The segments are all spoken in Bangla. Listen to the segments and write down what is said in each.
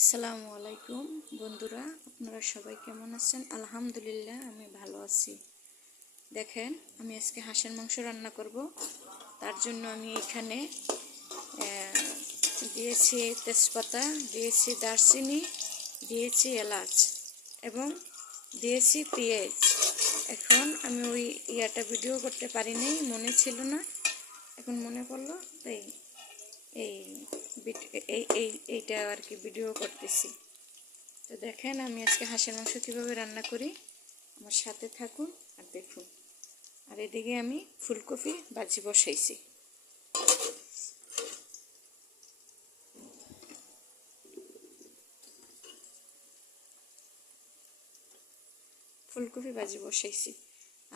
আসসালামু আলাইকুম বন্ধুরা, আপনারা সবাই কেমন আছেন? আলহামদুলিল্লাহ আমি ভালো আছি। দেখেন, আমি আজকে হাঁসের মাংস রান্না করব। তার জন্য আমি এখানে দিয়েছি তেজপাতা, দিয়েছি দারচিনি, দিয়েছি এলাচ এবং দিয়েছি পেঁয়াজ। এখন আমি ওই ভিডিও করতে পারিনি, মনে ছিল না, এখন মনে পড়লো, তাই এই এইটা আর কি ভিডিও করতেছি। তো দেখেন আমি আজকে হাঁসের মাংস কীভাবে রান্না করি, আমার সাথে থাকুন আর দেখুন। আর এদিকে আমি ফুলকপি ভাজি বসাইছি।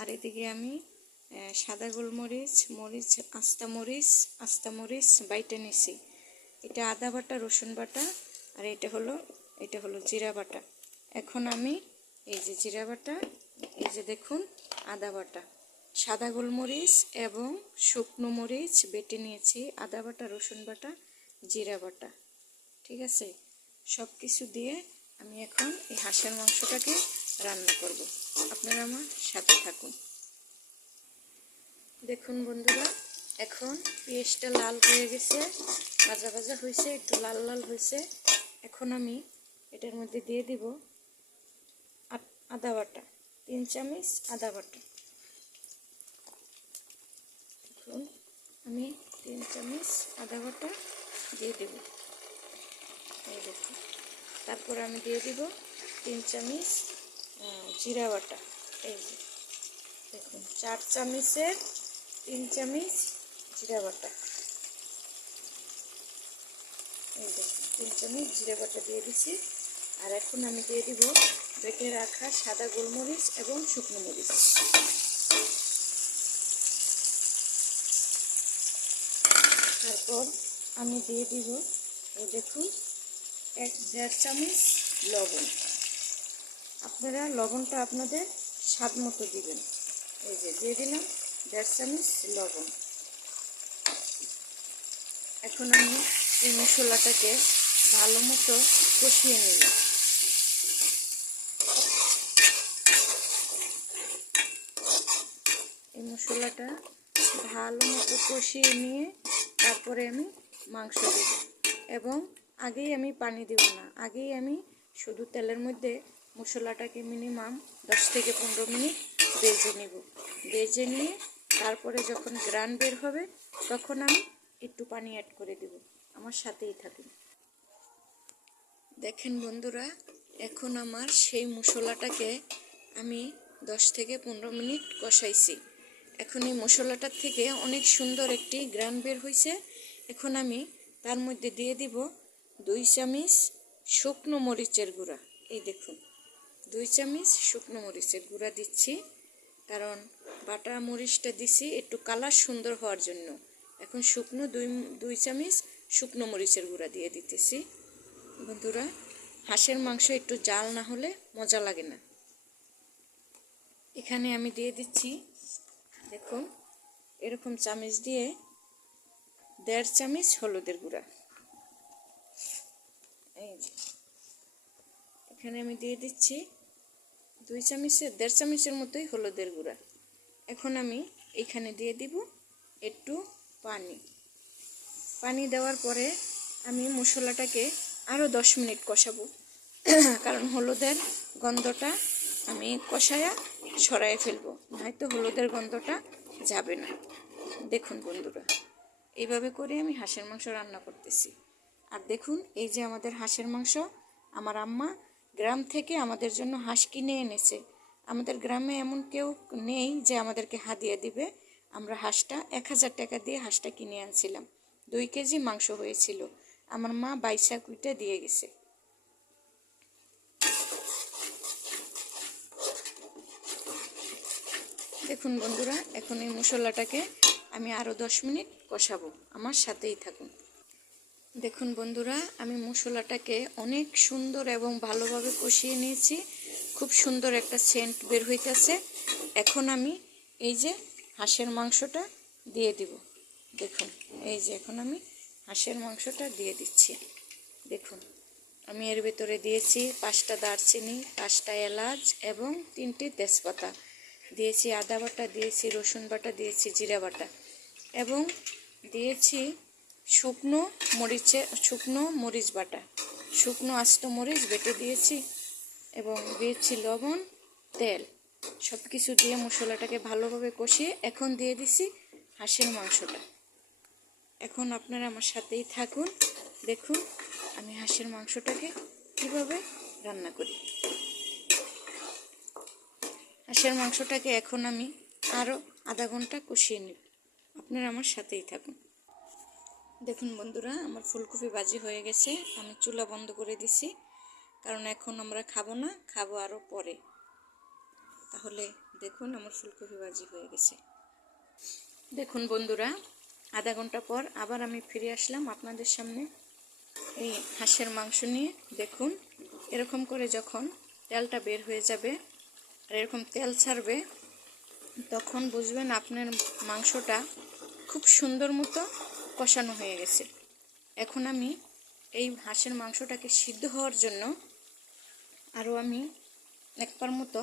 আর এদিকে আমি সাদা গোলমরিচ, আস্তা মরিচ বাইটে নিছি। এটা আদা বাটা, রসুন বাটা, আর এটা হলো জিরা বাটা। এখন আমি এই যে জিরা বাটা, এই যে দেখুন আদা বাটা, সাদা গোলমরিচ এবং শুকনো মরিচ বেটে নিয়েছি, আদা বাটা, রসুন বাটা, জিরা বাটা। ঠিক আছে, সব কিছু দিয়ে আমি এখন এই হাঁসের মাংসটাকে রান্না করব। আপনারা আমার সাথে থাকুন। দেখুন বন্ধুরা, এখন পেঁয়াজটা লাল হয়ে গেছে, ভাজা ভাজা হয়েছে, একটু লাল লাল হয়েছে। এখন আমি এটার মধ্যে দিয়ে দিব আদা বাটা, 3 চামচ আদা বাটা। দেখুন আমি 3 চামচ আদা বাটা দিয়ে দেব, এই দেখুন। তারপর আমি দিয়ে দিব 3 চামচ জিরা বাটা, এই যে দেখুন 4 চামচের 3 চামচ জিরা বাটা, এই দেখুন 3 চামচ জিরা বাটা দিয়ে দিচ্ছি। আর এখন আমি দিয়ে দিব বেটে রাখা সাদা গোলমরিচ এবং শুকনো মরিচ। তারপর আমি দিয়ে দিব, এই দেখুন, 1-1.5 চামচ লবণ। আপনারা লবণটা আপনাদের স্বাদ মতো দিবেন। এই যে দিয়ে দিলাম 1.5 চামচ লবণ। এখন আমি এই মশলাটাকে ভালো মতো কষিয়ে নেব। এই মশলাটা ভালো মতো কষিয়ে নিয়ে তারপরে আমি মাংস দেব, এবং আগেই আমি পানি দেব না, আগেই আমি শুধু তেলের মধ্যে মশলাটাকে মিনিমাম 10 থেকে 15 মিনিট ভেজে নেব। ভেজে নিয়ে তারপরে যখন গ্রান বের হবে তখন আমি একটু পানি অ্যাড করে দেব। আমার সাথেই থাকুন। দেখেন বন্ধুরা, এখন আমার সেই মশলাটাকে আমি 10 থেকে 15 মিনিট কষাইছি। এখন এই মশলাটার থেকে অনেক সুন্দর একটি গ্রান বের হয়েছে। এখন আমি তার মধ্যে দিয়ে দিব 2 চামচ শুকনো মরিচের গুঁড়া। এই দেখুন 2 চামচ শুকনো মরিচের গুঁড়া দিচ্ছি, কারণ বাটা মরিচটা দিছি একটু কালার সুন্দর হওয়ার জন্য। এখন শুকনো 2 চামচ শুকনো মরিচের গুঁড়া দিয়ে দিতেছি। বন্ধুরা, হাঁসের মাংস একটু জাল না হলে মজা লাগে না। এখানে আমি দিয়ে দিচ্ছি, দেখুন এরকম চামচ দিয়ে 1.5 চামচ হলুদের গুঁড়া। এই যে এখানে আমি দিয়ে দিচ্ছি 1.5 চামচের মতোই হলুদের গুঁড়া। এখন আমি এখানে দিয়ে দিব একটু পানি দেওয়ার পরে আমি মশলাটাকে আরও 10 মিনিট কষাবো, কারণ হলুদের গন্ধটা আমি কষায়া সরাই ফেলবো, নয়তো হলুদের গন্ধটা যাবে না। দেখুন বন্ধুরা, এইভাবে করে আমি হাঁসের মাংস রান্না করতেছি। আর দেখুন এই যে আমাদের হাঁসের মাংস, আমার আম্মা গ্রাম থেকে আমাদের জন্য হাঁস কিনে এনেছে। আমাদের গ্রামে এমন কেউ নেই যে আমাদেরকে হাদিয়া দিবে। আমরা হাঁসটা 1000 টাকা দিয়ে হাঁসটা কিনে আনছিলাম। 2 কেজি মাংস হয়েছিল, আমার মা বাইসা কুইটা দিয়ে গেছে। দেখুন বন্ধুরা, এখন এই মশলাটাকে আমি আরও 10 মিনিট কষাবো, আমার সাথেই থাকুন। দেখুন বন্ধুরা, আমি মশলাটাকে অনেক সুন্দর এবং ভালোভাবে কষিয়ে নিয়েছি, খুব সুন্দর একটা সেন্ট বের হইতেছে। এখন আমি এই যে হাঁসের মাংসটা দিয়ে দিব। দেখুন এই যে এখন আমি হাঁসের মাংসটা দিয়ে দিচ্ছি। দেখুন আমি এর ভিতরে দিয়েছি 5টা দারচিনি, 5টা এলাচ এবং 3টি তেজপাতা, দিয়েছি আদা বাটা, দিয়েছি রসুন বাটা, দিয়েছি জিরা বাটা এবং দিয়েছি শুকনো মরিচ বাটা, শুকনো আস্ত মরিচ বেটে দিয়েছি এবং দিয়েছি লবণ, তেল, সব কিছু দিয়ে মশলাটাকে ভালোভাবে কষিয়ে এখন দিয়ে দিছি হাঁসের মাংসটা। এখন আপনারা আমার সাথেই থাকুন, দেখুন আমি হাঁসের মাংসটাকে কিভাবে রান্না করি। হাঁসের মাংসটাকে এখন আমি আরও আধা ঘন্টা কষিয়ে নেব, আপনারা আমার সাথেই থাকুন। দেখুন বন্ধুরা, আমার ফুলকপি ভাজি হয়ে গেছে, আমি চুলা বন্ধ করে দিছি, কারণ এখন আমরা খাবো না, খাবো আরও পরে। তাহলে দেখুন আমার ফুলকপি ভাজি হয়ে গেছে। দেখুন বন্ধুরা, আধা ঘন্টা পর আবার আমি ফিরে আসলাম আপনাদের সামনে এই হাঁসের মাংস নিয়ে। দেখুন এরকম করে যখন তেলটা বের হয়ে যাবে আর এরকম তেল ছাড়বে, তখন বুঝবেন আপনার মাংসটা খুব সুন্দর মতো কষানো হয়ে গেছে। এখন আমি এই হাঁসের মাংসটাকে সিদ্ধ হওয়ার জন্য আরও আমি একবার মতো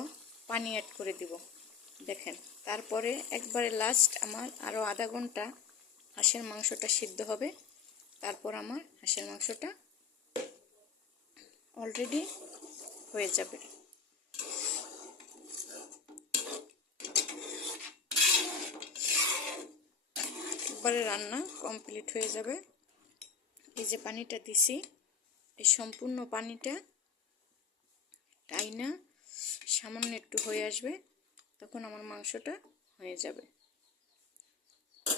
পানি অ্যাড করে দিব। দেখেন, তারপরে একবারে লাস্ট আমার আরও আধা ঘন্টা হাঁসের মাংসটা সিদ্ধ হবে, তারপর আমার হাঁসের মাংসটা অলরেডি হয়ে যাবে। একবারে রান্না কমপ্লিট হয়ে যাবে। এই যে পানিটা দিছি, এই সম্পূর্ণ পানিটা টাইনা সামান্য একটু হয়ে আসবে, তখন আমার মাংসটা হয়ে যাবে।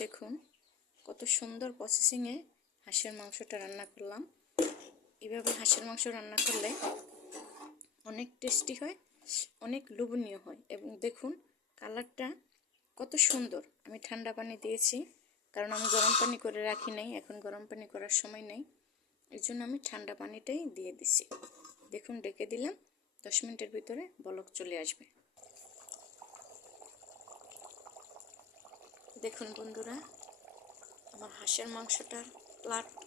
দেখুন কত সুন্দর প্রসেসিংয়ে হাঁসের মাংসটা রান্না করলাম। এভাবে হাঁসের মাংস রান্না করলে অনেক টেস্টি হয়, অনেক লোভনীয় হয়। এবং দেখুন কালারটা কত সুন্দর। আমি ঠান্ডা পানি দিয়েছি, কারণ আমি গরম পানি করে রাখি নাই, এখন গরম পানি করার সময় নেই, এর জন্য আমি ঠান্ডা পানিটাই দিয়ে দিছি। দেখুন ডেকে দিলাম, 10 মিনিটের ভিতরে বলক চলে আসবে। দেখুন বন্ধুরা, আমার হাঁসের মাংসটার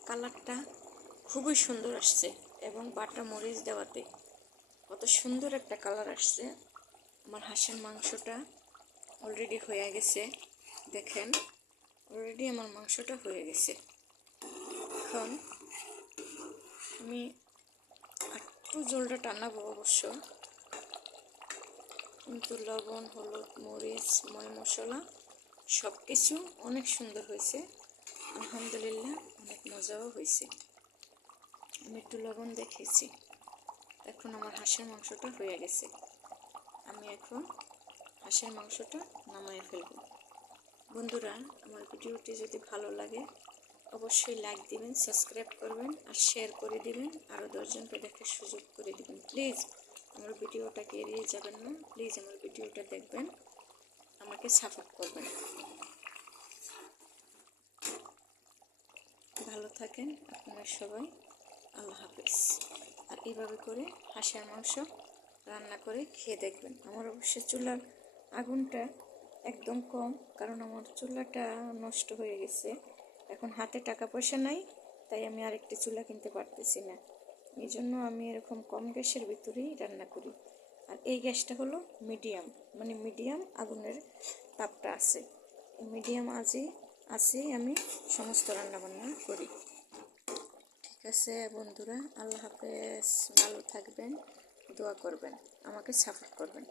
কালারটা খুবই সুন্দর আসছে এবং বাটা মরিচ দেওয়াতে কত সুন্দর একটা কালার আসছে। আমার হাঁসের মাংসটা অলরেডি হয়ে গেছে, দেখেন অলরেডি আমার মাংসটা হয়ে গেছে। এখন আমি একটু ঝোলটা টানাবো অবশ্য, কিন্তু লবণ, হলুদ, মরিচ, ময় মশলা সব কিছু অনেক সুন্দর হয়েছে, আলহামদুলিল্লাহ অনেক মজাও হয়েছে। আমি একটু লবণ দেখেছি। এখন আমার হাঁসের মাংসটা হয়ে গেছে, আমি এখন হাঁসের মাংসটা নামায়ে ফেলব। বন্ধুরা, আমার ভিডিওটি যদি ভালো লাগে অবশ্যই লাইক দিবেন, সাবস্ক্রাইব করবেন আর শেয়ার করে দিবেন, আরও 10 জনকে দেখার সুযোগ করে দিবেন। প্লিজ আমার ভিডিওটাকে এড়িয়ে যাবেন না, প্লিজ আমার ভিডিওটা দেখবেন, আমাকে সাপোর্ট করবেন। ভালো থাকেন আপনারা সবাই, আল্লাহ হাফেজ। আর এইভাবে করে হাঁসের মাংস রান্না করে খেয়ে দেখবেন। আমার অবশ্যই চুলার আগুনটা একদম কম, কারণ আমার চুলাটা নষ্ট হয়ে গেছে, এখন হাতে টাকা পয়সা নাই, তাই আমি আরেকটি চুলা কিনতে পারতেছি না, এই জন্য আমি এরকম কম গ্যাসের ভিতরেই রান্না করি। আর এই গ্যাসটা হলো মিডিয়াম, মানে মিডিয়াম আগুনের তাপটা আছে, মিডিয়াম আছেই আমি সমস্ত রান্নাবান্না করি। ঠিক আছে বন্ধুরা, আল্লাহ হাফেজ, ভালো থাকবেন, দোয়া করবেন, আমাকে সাপোর্ট করবেন।